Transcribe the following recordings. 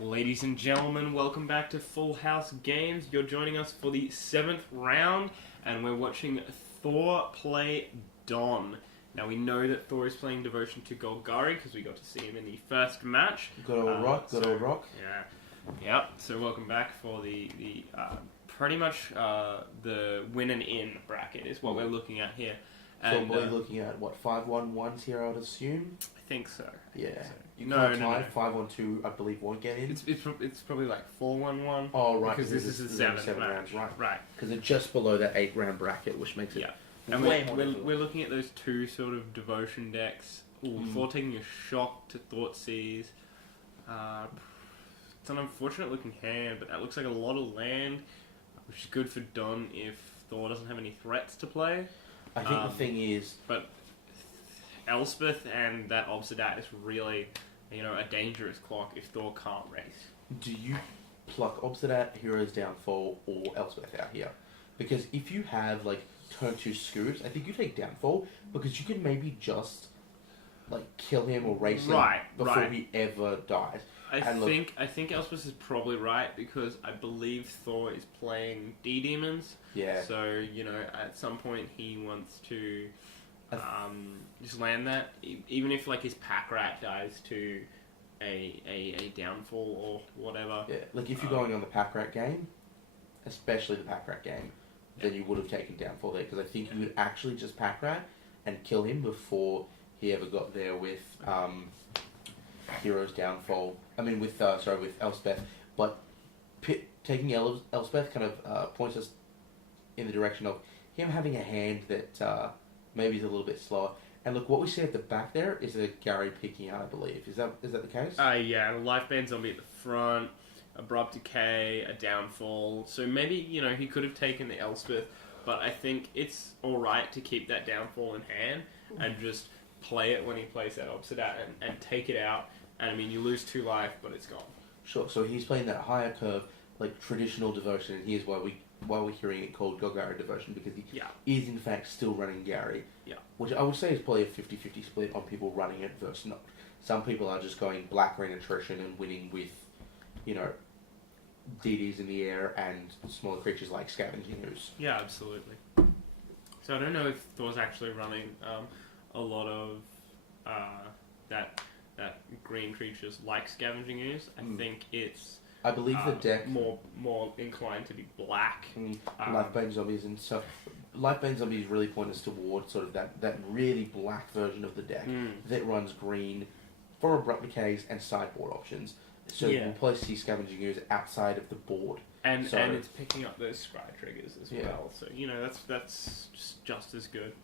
Ladies and gentlemen, welcome back to Full House Games. You're joining us for the 7th round, and we're watching Thore play Don. Now, we know that Thore is playing Devotion to Golgari, because we got to see him in the first match. Good old rock. Yeah. So welcome back for the pretty much the win and in bracket is what we're looking at here. And, so we're looking at, 5-1-1s here, I would assume? I think so. Yeah. No. 5-1-2, I believe, won't get in. It's probably like 4-1-1. Oh, right. Because this is the 7th rounds, right. Because it's just below that 8-round bracket, which makes it and way more difficult. We're looking at those two sort of devotion decks. Thor taking a shock to Thoughtseize. It's an unfortunate looking hand, but that looks like a lot of land, which is good for Don if Thor doesn't have any threats to play. I think the thing is... But Elspeth and that Obsidat is really, a dangerous clock if Thor can't race. Do you pluck Obsidat, Hero's Downfall, or Elspeth out here? Because if you have, turn 2 Scoops, I think you take Downfall, because you can maybe just, kill him or race him before he ever dies. I think Elspeth is probably right, because I believe Thor is playing D-Demons. Yeah. So, at some point he wants to just land that. Even if, his pack rat dies to a downfall or whatever. Yeah, if you're going on the pack rat game, especially the pack rat game, then you would have taken downfall there, because I think you would actually just pack rat and kill him before he ever got there with... Hero's Downfall. With Elspeth. But taking Elspeth kind of points us in the direction of him having a hand that maybe is a little bit slower. And look, what we see at the back there is a Gary picking out, I believe. Is that the case? Yeah, a Lifeband Zombie at the front, Abrupt Decay, a Downfall. So maybe, he could have taken the Elspeth, but I think it's alright to keep that Downfall in hand and just play it when he plays that Obsidat and take it out. And you lose 2 life, but it's gone. Sure. So he's playing that higher curve, traditional devotion, and here's why we're hearing it called Golgari devotion, because he is in fact still running Gary. Yeah. Which I would say is probably a 50-50 split on people running it versus not. Some people are just going black green attrition and winning with, DDs in the air and smaller creatures like Scavenging Ooze. Yeah, absolutely. So I don't know if Thor's actually running a lot of that green creatures like Scavenging Ooze. I think it's... I believe the deck... More inclined to be black. Lifebane Zombies, and so... Lifebane Zombies really point us towards sort of that really black version of the deck that runs green for Abrupt Decays and sideboard options. So we'll probably see Scavenging Ooze outside of the board. And it's picking up those scry triggers as well. So, that's just as good.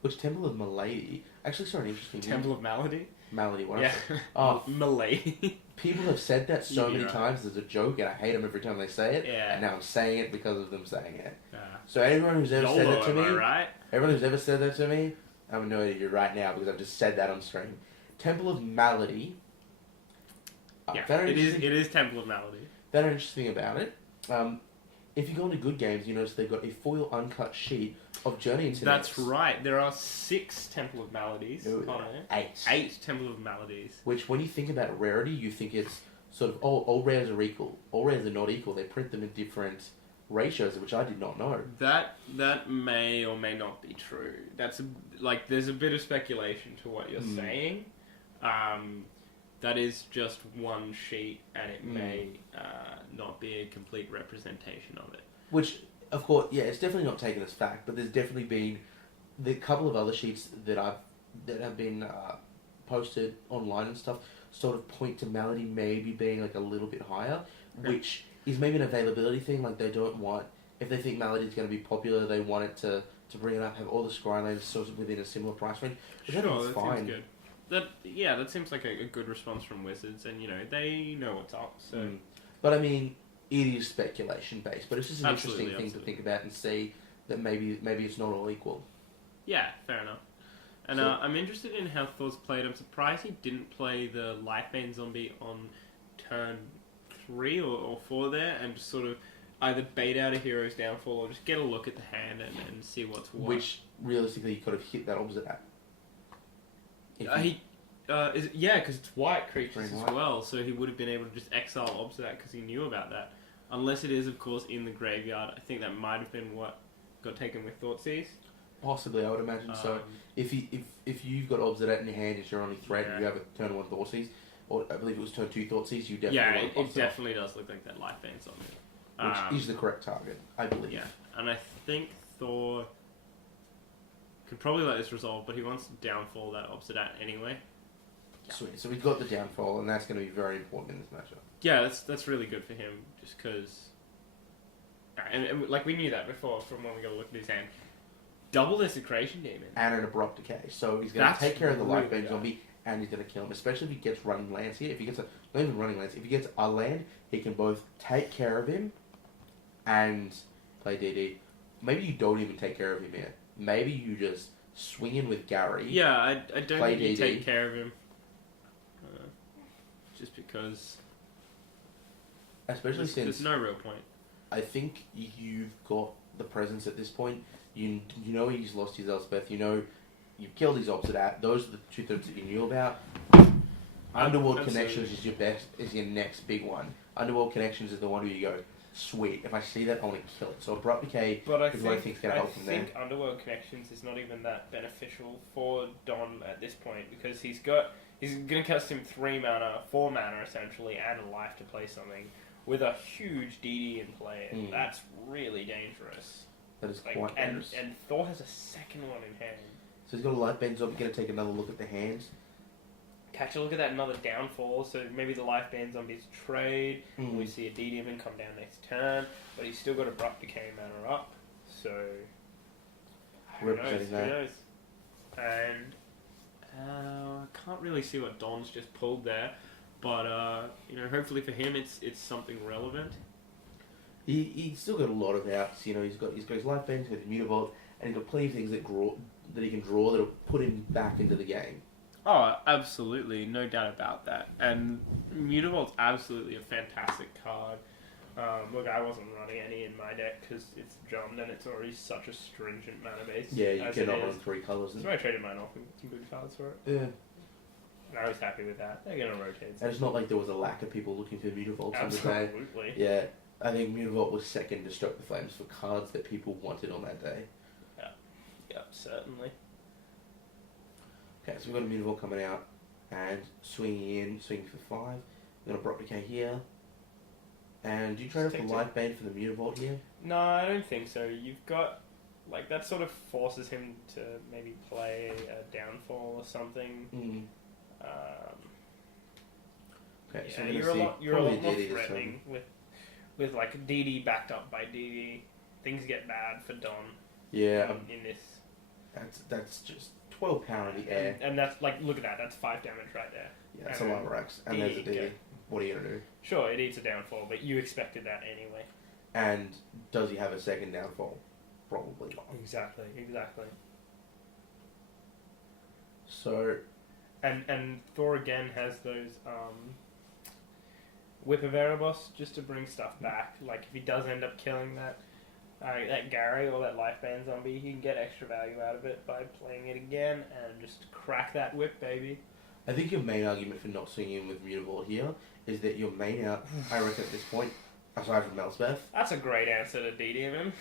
Which Temple of Malady... Actually, sorry, interesting... Temple of Malady? Malady, what Malady. People have said that so many times as a joke, and I hate them every time they say it. Yeah. And now I'm saying it because of them saying it. Yeah. So everyone who's ever said that to me... right? Everyone who's ever said that to me, I'm annoyed at you right now because I've just said that on stream. Temple of Malady... it is Temple of Malady. That interesting about it. If you go into good games, you notice they've got a foil uncut sheet of Journey into That's right. There are 6 Temple of Maladies. No, 8. 8 Temple of Maladies. Which, when you think about rarity, you think it's sort of, all rares are equal. All rares are not equal. They print them in different ratios, which I did not know. That may or may not be true. That's there's a bit of speculation to what you're saying. That is just one sheet, and it may not be a complete representation of it. Which, of course, it's definitely not taken as fact, but there's definitely been the couple of other sheets that have been posted online and stuff sort of point to Malady maybe being a little bit higher, which is maybe an availability thing. They don't want, if they think Malady is going to be popular, they want it to bring it up, have all the Scrylands sort of within a similar price range. Which that fine. Seems good. That seems like a good response from Wizards, and they know what's up. So, but it is speculation based. But it's just an interesting thing to think about and see that maybe it's not all equal. Yeah, fair enough. And I'm interested in how Thor's played. I'm surprised he didn't play the Lifebane Zombie on turn 3 or 4 there, and just sort of either bait out a Hero's Downfall or just get a look at the hand and see what's what. Which realistically he could have hit that Obsidat. because it's white creatures Green as white. well, so he would have been able to just exile Obsidat because he knew about that. Unless it is, of course, in the graveyard. I think that might have been what got taken with Thoughtseize. Possibly, I would imagine so. If you've got Obsidat in your hand, it's your only threat, and you have a turn 1 Thoughtseize, or I believe it was turn 2 Thoughtseize, you definitely want it Obsidat, definitely does look like that life band's on me. which is the correct target, I believe. Yeah, and I think Thor could probably let this resolve, but he wants to downfall that Obsidat anyway. Sweet. So we've got the downfall, and that's going to be very important in this matchup. Yeah, that's really good for him, just because... And like, we knew that before from when we got a look at his hand. Double Desecration Demon. And an Abrupt Decay. So he's going to take care of the life bane good. zombie, and he's going to kill him, especially if he gets running lands here. If he gets not even running lands, if he gets a land, he can both take care of him and play DD. Maybe you don't even take care of him here. Maybe you just swing in with Gary. Yeah, I don't Play think you DD. take care of him. Just because... Especially since... There's no real point. I think you've got the presence at this point. You know he's lost his Elspeth. You know you've killed his Obsidat. Those are the 2 threats that you knew about. Underworld Connections is your next big one. Underworld Connections is the one where you go, sweet, if I see that, I want to kill it. So Abrupt Decay is what I think is going to help him there. I think Underworld Connections is not even that beneficial for Don at this point, because he's going to cost him 3 mana, 4 mana essentially, and a life to play something, with a huge DD in play, and that's really dangerous. That is quite dangerous. And Thor has a second one in hand. So he's got a life bane zombie. Going to take another look at the hands. Catch a look at that another downfall, so maybe the life bane zombies trade, we see a DD demon come down next turn, but he's still got Abrupt Decay mana up, so who knows? And I can't really see what Don's just pulled there, but hopefully for him it's something relevant. He's still got a lot of outs. You know, he's got his life bane, he's got his Mutavault, and he's got plenty of things that he can draw that'll put him back into the game. Oh, absolutely, no doubt about that. And Mutavault's absolutely a fantastic card. Look, I wasn't running any in my deck because it's drummed and it's already such a stringent mana base. Yeah, you cannot run 3 colours. So I traded mine off and got some good cards for it. Yeah. And I was happy with that. They're going to rotate. And it's not like there was a lack of people looking for Mutavaults on the day. Absolutely. Yeah, I think Mutavault was second to Stoke the Flames for cards that people wanted on that day. Yeah, certainly. Okay, so we've got a Mutavault coming out and swinging for 5. We're going to Abrupt Decay here. And do you trade off the life bane for the Mutavault here? No, I don't think so. You've got, like, that sort of forces him to maybe play a downfall or something. Okay, yeah, so you're a lot more threatening with like DD backed up by DD. Things get bad for Don. Yeah, in this. That's just 12 power in the air. And that's like, look at that. That's 5 damage right there. Yeah, that's a lot of racks. And there's a DD. What are you gonna do? Sure, it eats a downfall, but you expected that anyway. And does he have a second downfall? Probably not. Exactly. So, and Thor again has those Whip of Erebos just to bring stuff back. Like if he does end up killing that Gary or that life bane zombie, he can get extra value out of it by playing it again and just crack that whip, baby. I think your main argument for not swinging in with Mutavault here is that your main out, I reckon at this point, aside from Elspeth, that's a great answer to DDM,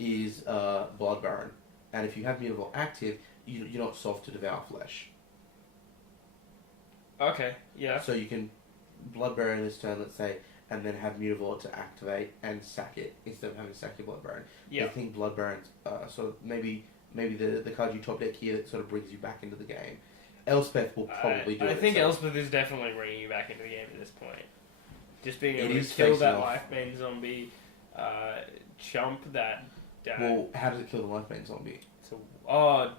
is Blood Baron. And if you have Mutavault active, you're not soft to devour flesh. Okay, yeah. So you can Blood Baron this turn, let's say, and then have Mutavault to activate and sack it instead of having to sack your Blood Baron. Yeah. I think Blood Baron's sort of maybe the card you top deck here that sort of brings you back into the game. Elspeth will probably do it. I think itself. Elspeth is definitely bringing you back into the game at this point. Just being able It to is kill that facing life bane zombie, chump that. Well, how does it kill the life bane zombie?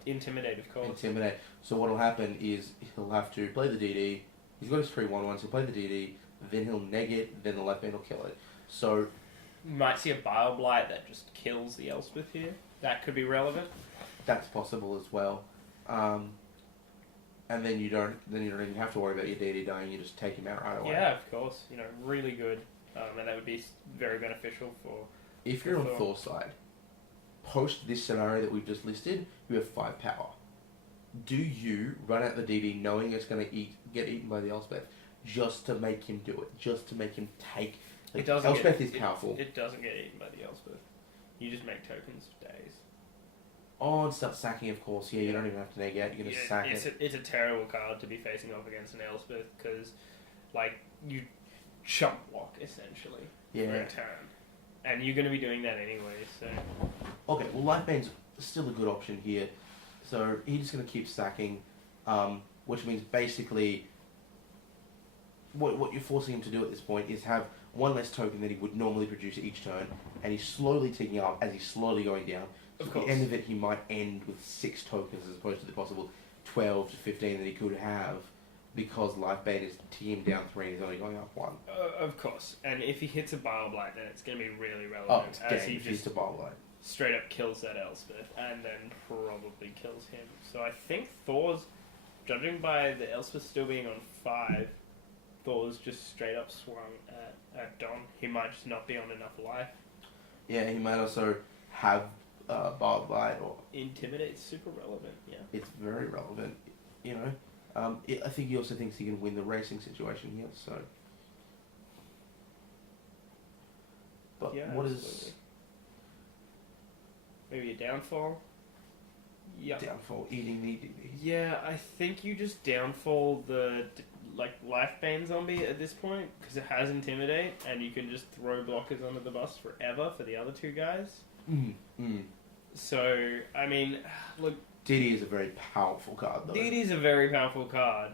Intimidate, of course. Intimidate. So what'll happen is he'll have to play the DD. He's got his 3/1/1, so he'll play the DD, then he'll neg it, then the life bane will kill it. So you might see a Bile Blight that just kills the Elspeth here. That could be relevant. that's possible as well. And then you don't even have to worry about your DD dying. You just take him out right away. Yeah, of course. Really good, and that would be very beneficial for. If you're on Thor's side, post this scenario that we've just listed, you have 5 power. Do you run out the DD knowing it's going to eat get eaten by the Elspeth, just to make him do it, just to make him take. Like, It doesn't Elspeth is powerful. It doesn't get eaten by the Elspeth. You just make tokens for days. Oh, and start sacking, of course. Yeah, you don't even have to negate. You're gonna sack it. It's a terrible card to be facing off against an Elspeth because, like, you chump block essentially for a turn, and you're going to be doing that anyway. So okay, well, Lifebane's still a good option here. So he's just going to keep sacking, which means basically what you're forcing him to do at this point is have one less token that he would normally produce each turn, and he's slowly ticking up as he's slowly going down. So at the end of it, he might end with 6 tokens as opposed to the possible 12 to 15 that he could have, because Lifebane is ticking down 3 and he's only going up 1. Of course, and if he hits a Bile Blight, then it's going to be really relevant. Oh, it's as game if he hits a Bile Blight. Straight up kills that Elspeth, and then probably kills him. So I think Thore's, judging by the Elspeth still being on 5, Thore's just straight up swung at Don. He might just not be on enough life. Yeah, he might also have Bile Blight or... Intimidate's super relevant, yeah. It's very relevant, you know. I think he also thinks he can win the racing situation here, so... But yeah, what absolutely. is... Maybe a downfall? Yeah. Downfall, eating the DB. Yeah, I think you just downfall the, Lifebane zombie at this point, because it has Intimidate, and you can just throw blockers under the bus forever for the other 2 guys. So, I mean, look... DD is a very powerful card, though. DD is a very powerful card.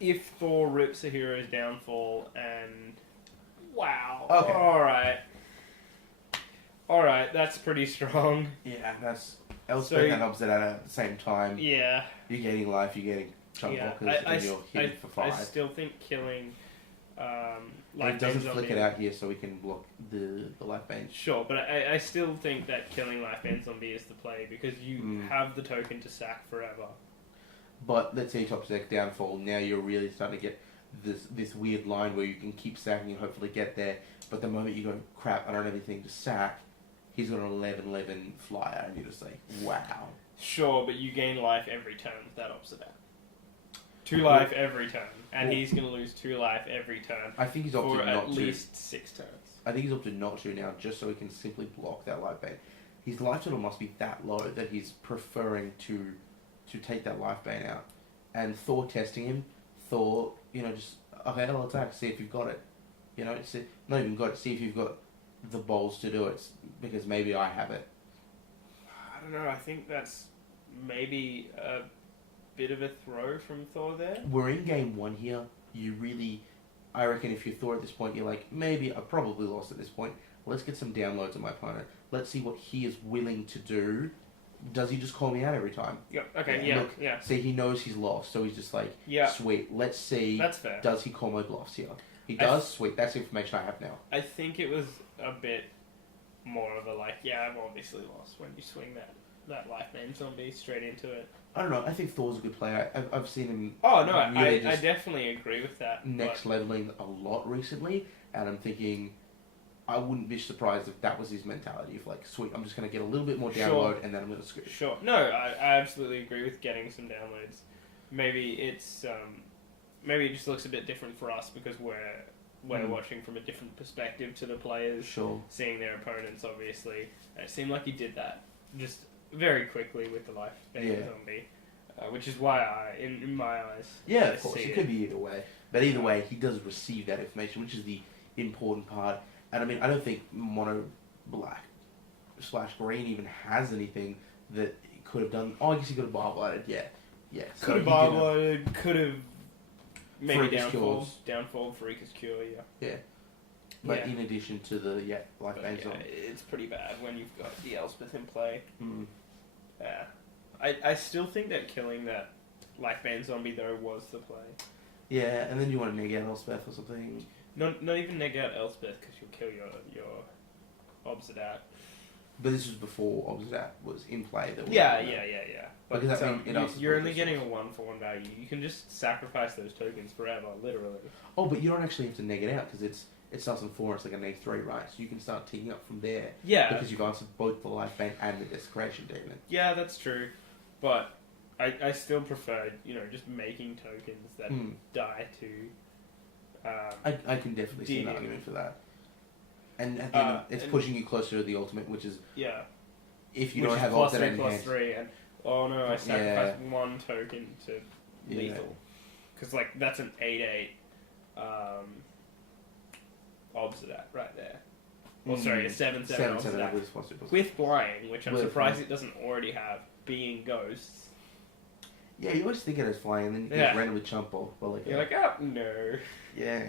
If Thor rips a hero's downfall and... Wow. Okay. Alright, that's pretty strong. Yeah, that's... Elspeth and Upset at the same time. Yeah. You're getting life, you're getting chunk blockers, and you're hitting for 5. I still think killing... it doesn't flick it out here so we can block the life bane. Sure, but I still think that killing Lifebane zombie is the play, because you have the token to sack forever. But let's say top deck downfall, now you're really starting to get this weird line where you can keep sacking and hopefully get there, but the moment you go, crap, I don't have anything to sack, he's got an 11/11 flyer, and you're just like, wow. Sure, but you gain life every turn with that opposite out. 2 life every turn, and he's going to lose 2 life every turn. I think he's opted for not at least 6 turns. I think he's opted not to now, just so he can simply block that life bane. His life total must be that low that he's preferring to take that life bane out. And Thor testing him, Thor, just okay, I'll attack, see if you've got it. Not even got it, see if you've got the balls to do it, because maybe I have it. I don't know. I think that's maybe a bit of a throw from Thor there. We're in game 1 here. I reckon if you're Thor at this point, you're like, maybe I probably lost at this point. Let's get some downloads on my opponent. Let's see what he is willing to do. Does he just call me out every time? Yep. Okay. Yeah. Look, yeah. See, he knows he's lost, so he's just like, sweet. Let's see. That's fair. Does he call my bluffs here? He does. Sweet. That's the information I have now. I think it was a bit more of a I've obviously lost when you swing that Lifebane zombie straight into it. I don't know. I think Thor's a good player. I've seen him. Oh no, really I definitely agree with that. Next leveling a lot recently, and I'm thinking, I wouldn't be surprised if that was his mentality. If sweet, I'm just going to get a little bit more download, and then I'm going to screw. Sure. No, I absolutely agree with getting some downloads. Maybe it's maybe it just looks a bit different for us because we're watching from a different perspective to the players. Sure. Seeing their opponents, obviously. And it seemed like he did that just very quickly with the Lifebane zombie, which is why in my eyes... Yeah, of course. It could be either way. But either way, he does receive that information, which is the important part. And I mean, I don't think Mono Black / Green even has anything that he could have done. Oh, I guess he could have bar blighted, yeah. So could have bar blighted, could have maybe downfall for Freaker's Cure, yeah. But in addition to the Lifebane zombie. It's pretty bad when you've got the Elspeth in play. Yeah. I still think that killing that Lifebane zombie though was the play. Yeah, and then you want to neg out Elspeth or something. Not even neg out Elspeth because you'll kill your Obsidat. But this was before Obsidat was in play. Yeah. But you're only getting a 1-for-1 value. You can just sacrifice those tokens forever, literally. Oh, but you don't actually have to neg it out because it starts on 4 and it's like a neg 3, right? So you can start ticking up from there. Yeah. Because you've answered both the Lifebane and the Desecration Demon. Yeah, that's true. But I still prefer, just making tokens that die to... I can definitely see an dealing. argument for that. And at the end, it's pushing you closer to the ultimate, which is... Yeah. If you which don't is have plus ultimate 3 in hand. 3, and... Oh no, I sacrificed one token to lethal. Because, that's an 8/8 Obsidat right there. Well, sorry, a 7/7 Obsidat. With flying, which I'm surprised it doesn't already have, being ghosts. Yeah, you always think it as flying, and then you get randomly chump off. Well, you're like, oh, no. Yeah.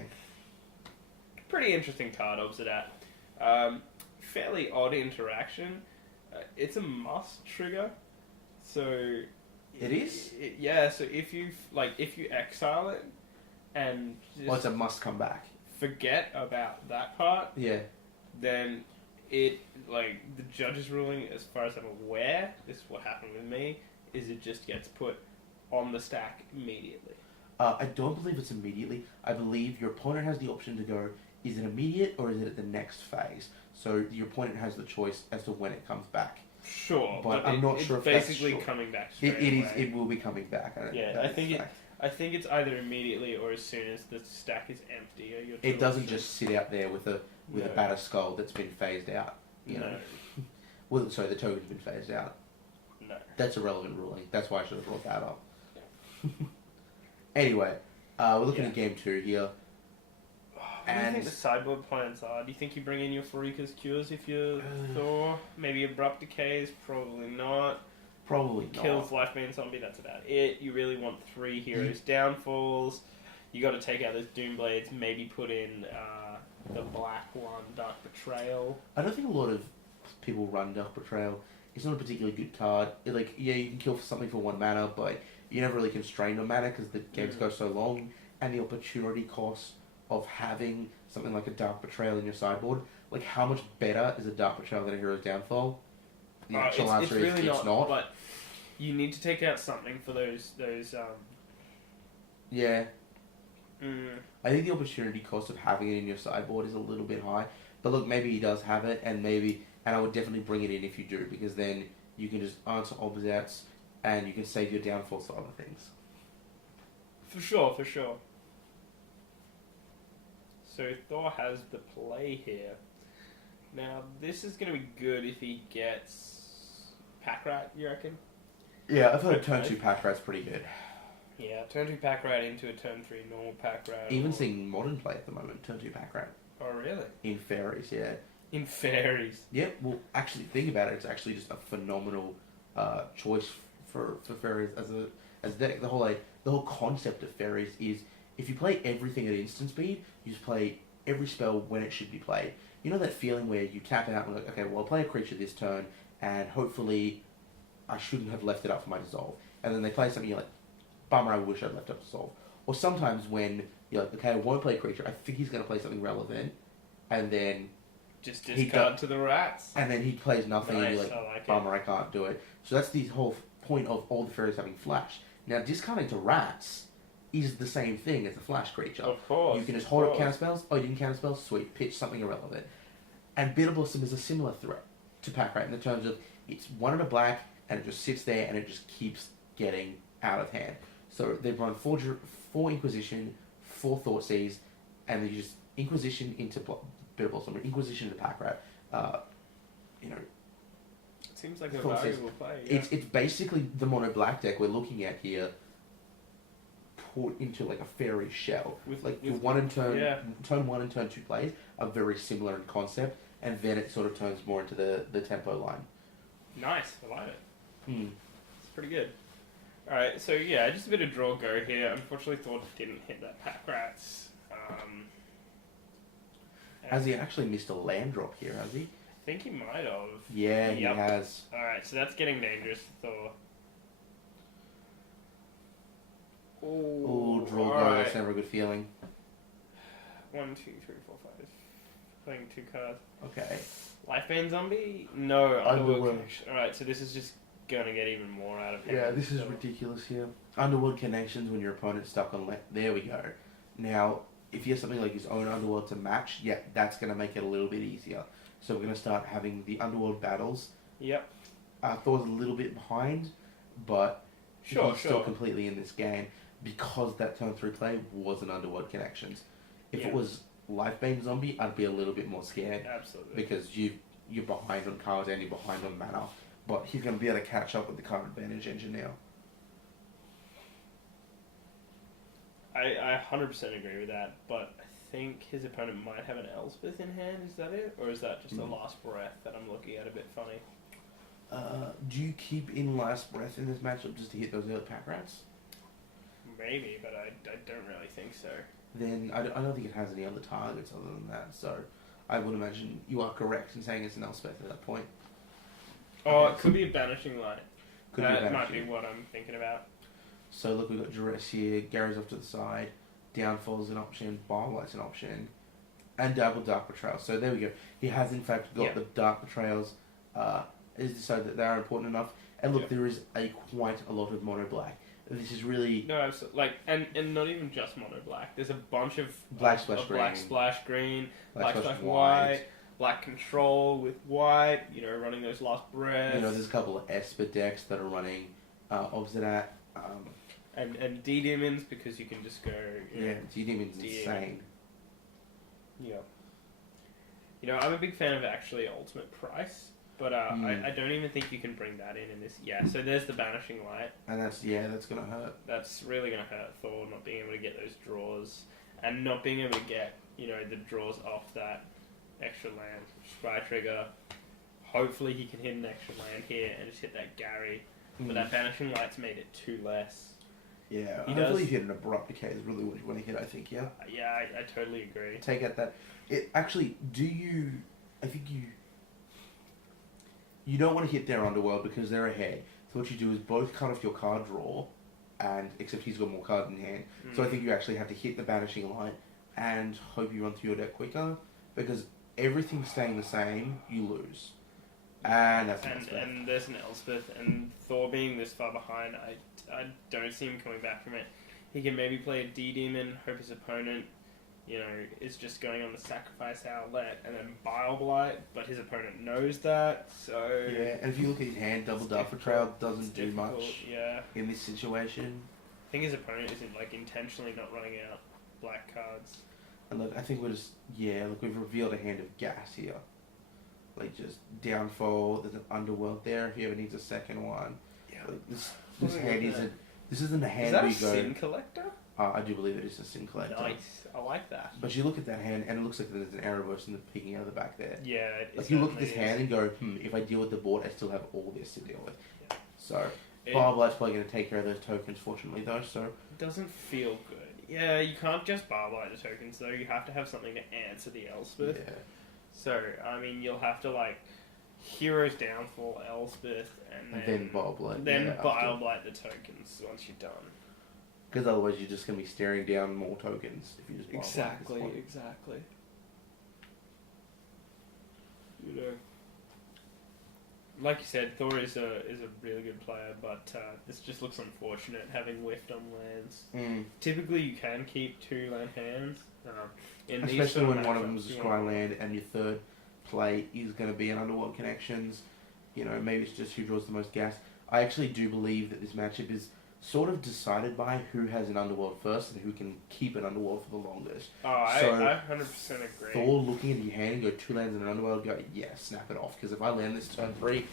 Pretty interesting card, Obsidat. Fairly odd interaction. It's a must trigger. So... It is? So if you exile it, and just it's a must come back. forget about that part, then it, the judge's ruling, as far as I'm aware, this is what happened with me, is it just gets put on the stack immediately. I don't believe it's immediately. I believe your opponent has the option to go, is it immediate or is it at the next phase? So your opponent has the choice as to when it comes back. Sure, but I'm not sure if that's basically coming back straight away. away. It will be coming back. I think it's either immediately or as soon as the stack is empty. It doesn't just sit out there with a batter skull that's been phased out. You know. Well, sorry, the token's been phased out. No. That's a relevant ruling. That's why I should have brought that up. Anyway, we're looking at game 2 here. What do you think the sideboard plans are? Do you think you bring in your Farika's Cures if you're Thor? Maybe Abrupt Decay is probably not. Probably not. Kills Lifebane Zombie, that's about it. You really want 3 heroes downfalls. You got to take out those Doom Blades, maybe put in the black one, Dark Betrayal. I don't think a lot of people run Dark Betrayal. It's not a particularly good card. You can kill for something for 1 mana, but you're never really constrained on mana because the games go so long, and the opportunity cost of having something like a Dark Betrayal in your sideboard. How much better is a Dark Betrayal than a Hero's Downfall? The actual answer is really it's not. But you need to take out something for those. Yeah. I think the opportunity cost of having it in your sideboard is a little bit high. But look, maybe he does have it, and I would definitely bring it in if you do, because then you can just answer Obsidats, and you can save your downfalls for other things. For sure. So Thor has the play here. Now, this is going to be good if he gets Pack Rat, you reckon? Yeah, I've heard a turn 2 Pack Rat's pretty good. Yeah, turn 2 Pack Rat into a turn 3 normal Pack Rat. Even seeing modern play at the moment, turn 2 Pack Rat. Oh, really? In Fairies, yeah. In Fairies? Yeah, well, actually, think about it. It's actually just a phenomenal choice for Fairies as a deck. The whole concept of Fairies is if you play everything at instant speed, you just play every spell when it should be played. You know that feeling where you tap out and like, okay, well, I'll play a creature this turn, and hopefully I shouldn't have left it up for my dissolve. And then they play something, you're like, bummer, I wish I'd left up dissolve. Or sometimes when you're like, okay, I won't play a creature, I think he's going to play something relevant, and then just discard to the rats. And then he plays nothing, and you're like bummer, I can't do it. So that's the whole point of all the fairies having flash. Now, discarding to rats is the same thing as a flash creature. Of course. You can just hold up counter spells. Oh, you can counter spells? Sweet. Pitch something irrelevant. And Bitter Blossom is a similar threat to Pack Rat in the terms of it's 1 and a black, and it just sits there, and it just keeps getting out of hand. So they've run 4 Inquisition, 4 Thoughtseize, and they just Inquisition into Bitter Blossom, or Inquisition into Pack Rat. It seems like a valuable play. Yeah. It's basically the mono black deck we're looking at here, put into a fairy shell. With 1 and turn 1 and turn 2 plays are very similar in concept, and then it sort of turns more into the tempo line. Nice, I like it. It's pretty good. Alright, so yeah, just a bit of draw go here. Unfortunately, Thor didn't hit that Pack Rats. Has he actually missed a land drop here, has he? I think he might have. Yeah, he has. Alright, so that's getting dangerous for Thor. Oh, draw go, that's never a good feeling. 1, 2, 3, 4, 5. Playing 2 cards. Okay. Lifebane Zombie? No, Underworld. Alright, so this is just gonna get even more out of him. Yeah, this is ridiculous here. Underworld Connections when your opponent's stuck on left. There we go. Now, if you have something like his own Underworld to match, yeah, that's gonna make it a little bit easier. So we're gonna start having the Underworld battles. Yep. Thor's a little bit behind, but Sure, he's still sure. completely in this game because that turn 3 play was an Underworld Connections. If Yeah. it was Lifebane Zombie, I'd be a little bit more scared Absolutely. because you're behind on cards and you're behind on mana. But he's going to be able to catch up with the card advantage engine now. I 100% agree with that, but I think his opponent might have an Elspeth in hand, is that it? Or is that just a Last Breath that I'm looking at a bit funny? Do you keep in Last Breath in this matchup just to hit those early pack rats? Maybe, but I don't really think so. Then I don't think it has any other targets other than that, so I would imagine you are correct in saying it's an Elspeth at that point. Oh, Okay. it could be a Banishing Light. Could be a That might Banishing. be what I'm thinking about. So look, we've got Duress here, Gary's off to the side, Downfall's an option, Barlight's an option, and Double Dark Betrayal. So there we go. He has in fact got Yeah. the Dark Betrayals, has decided that they are important enough. And look, Yeah. there is quite a lot of mono black. This is really No, absolutely. And not even just mono black. There's a bunch of Black Splash black Green. splash green, Black black Splash splash white, black control with white. You know, running those last breaths. You know, there's a couple of Esper decks that are running Obsidat. And D demons because you can just go. You know, Yeah, G-Demon's D- insane. Yeah. You know, I'm a big fan of actually Ultimate Price, but I don't even think you can bring that in this. Yeah, so there's the Banishing Light. And that's going to hurt. That's really going to hurt Thor, not being able to get those draws, and not being able to get, you know, the draws off that extra land. Spy Trigger. Hopefully he can hit an extra land here and just hit that Gary. But that Banishing Light's made it 2 less. Yeah, He hopefully does. hit an Abrupt Decay is really what you want to hit, I think, yeah. Yeah, I totally agree. Take out that... Actually, I think you don't want to hit their Underworld because they're ahead. So what you do is both cut off your card draw, and except he's got more cards in hand. So I think you actually have to hit the Banishing Light and hope you run through your deck quicker, because everything staying the same, you lose. And that's And there's an Elspeth, and Thor being this far behind, I don't see him coming back from it. He can maybe play a D-Demon, hope his opponent, you know, is just going on the sacrifice outlet, and then Bile Blight, but his opponent knows that, so... Yeah, and if you look at his hand, Double Dark Betrayal doesn't do much Yeah. in this situation. I think his opponent isn't, like, intentionally not running out black cards. And look, I think we've revealed a hand of gas here. Like, just Downfall, there's an Underworld there if he ever needs a second one. Yeah. Like, this hand isn't a hand Is that where a you go... Sin Collector? I do believe it is a Sin Collector. Nice. I like that. But you look at that hand, and it looks like there's an Erebus in the peeking out of the back there. Yeah, Like, you look at this hand and go, if I deal with the board, I still have all this to deal with. Yeah. So, It Barblight's probably going to take care of those tokens, fortunately, though, so... doesn't feel good. Yeah, you can't just Barblight the tokens, though. You have to have something to answer the Elspeth. Yeah. So, I mean, you'll have to, like, Heroes Downfall, Elspeth, and Then Barblight. Then yeah, Barblight the tokens once you're done. Because otherwise you're just going to be staring down more tokens if you just Barblight at this Exactly, point. exactly. You know, like you said, Thor is a really good player, but this just looks unfortunate having whiffed on lands. Typically, you can keep 2 land hands. In these Especially sort of when one of them matchups, is a you scry want- land and your third play is going to be an Underworld Connections. You know, maybe it's just who draws the most gas. I actually do believe that this matchup is sort of decided by who has an Underworld first and who can keep an Underworld for the longest. Oh, I 100% agree. Thor looking at your hand and go 2 lands and an Underworld, go, yeah, snap it off. Because if I land this turn 3,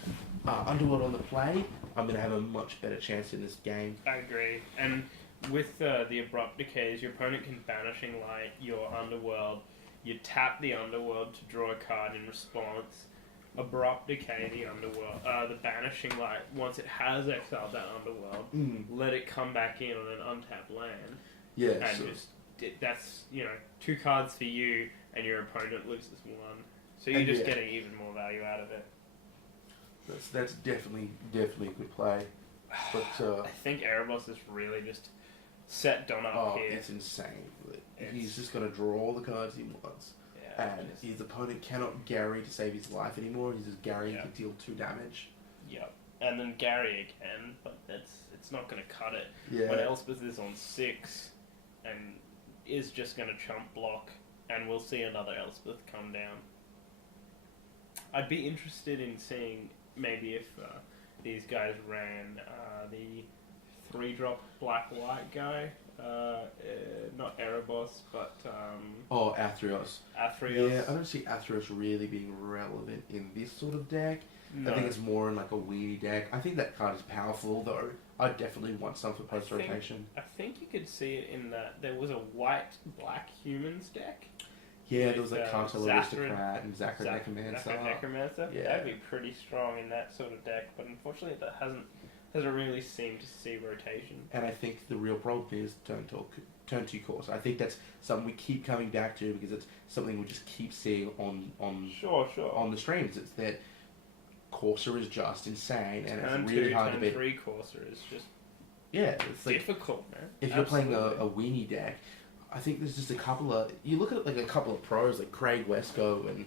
Underworld on the play, I'm going to have a much better chance in this game. I agree. And with the Abrupt Decays, your opponent can Banishing Light your Underworld. You tap the Underworld to draw a card in response. Abrupt Decay the Underworld, the Banishing Light, once it has exiled that Underworld, let it come back in on an untapped land. Yeah, And so that's, 2 cards for you, and your opponent loses 1. So you're just getting even more value out of it. that's definitely a good play. But I think Erebos has really just set Don up here. it's insane. He's just going to draw all the cards he wants. Yeah, And his opponent cannot Gary to save his life anymore. He's just Gary to deal 2 damage. Yep. And then Gary again, but it's not going to cut it. Yeah. When Elspeth is on 6 and is just going to chump block, and we'll see another Elspeth come down. I'd be interested in seeing maybe if these guys ran the 3-drop black-white guy. Not Erebos, but Athreos. Athreos. Yeah, I don't see Athreos really being relevant in this sort of deck. No. I think it's more in like a weedy deck. I think that card is powerful, though. I definitely want some for post-rotation. I think you could see it in that there was a white-black humans deck. Yeah, there was like Cartel Aristocrat and Zachary Necromancer. Yeah. That'd be pretty strong in that sort of deck, but unfortunately that hasn't really seemed to see rotation. And I think the real problem is turn 2 course. I think that's something we keep coming back to because it's something we just keep seeing on the streams. It's that Corsair is just insane, and it's really hard to beat. Turn 3 Corsair is just it's difficult, man. If you're playing a weenie deck, I think there's just a couple of... You look at like a couple of pros like Craig Wesco and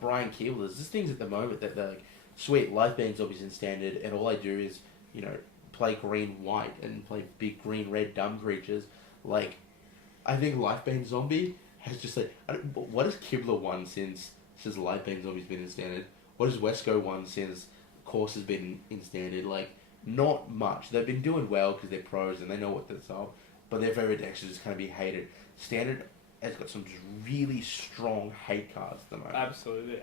Brian Keeble. There's just things at the moment that they're like, sweet, Lifebane Zombies in standard, and all I do is, play green-white and play big green-red dumb creatures. Like, I think Lifebane Zombie has just like... what has Kibler won since Lifebane Zombie's been in standard? What has Wesco won since Course has been in standard? Like, not much. They've been doing well because they're pros and they know what they're up, but their favorite decks are just kind of be hated. Standard has got some just really strong hate cards at the moment. Absolutely.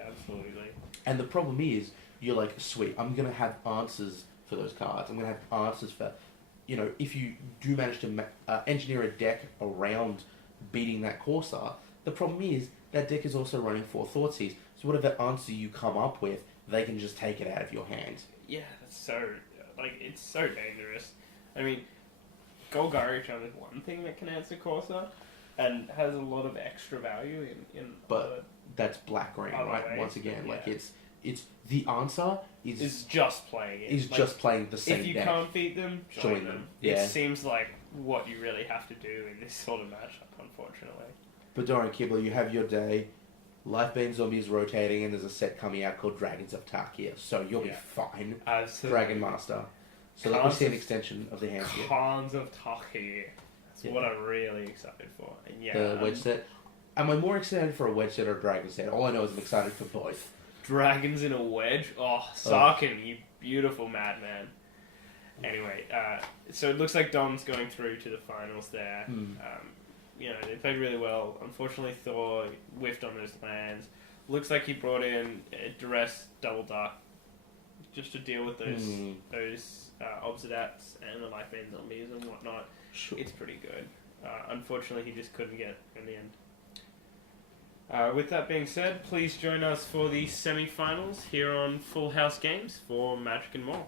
And the problem is, you're like, sweet, I'm going to have answers for those cards. I'm going to have answers for, if you do manage to engineer a deck around beating that Corsair, the problem is that deck is also running 4 Thoughtseize. So whatever answer you come up with, they can just take it out of your hand. Yeah, that's so... it's so dangerous. I mean, Golgari is one thing that can answer Corsair, and has a lot of extra value in but that's black-green, right? ways, Once again, yeah. It's the answer is just playing it. Is just playing the same deck. If you can't beat them, join them. Yeah. It seems like what you really have to do in this sort of matchup, unfortunately. But don't worry, Kibble, you have your day. Lifebane Zombie is rotating, and there's a set coming out called Dragons of Tarkia, so you'll be fine. Absolutely. Dragon Master. So let me see an extension of the hand here. Khans of Tarkia. That's what I'm really excited for. And the wedge set. Am I more excited for a wedge set or a dragon set? All I know is I'm excited for both. Dragons in a wedge? Oh, Sarkin, you beautiful madman. Anyway, so it looks like Dom's going through to the finals there. They played really well. Unfortunately, Thor whiffed on his lands. Looks like he brought in Duress Double Dark just to deal with those Obsidats and the Lifebane Zombies and whatnot. Sure. It's pretty good. Unfortunately, he just couldn't get it in the end. With that being said, please join us for the semi-finals here on Full House Games for Magic and more.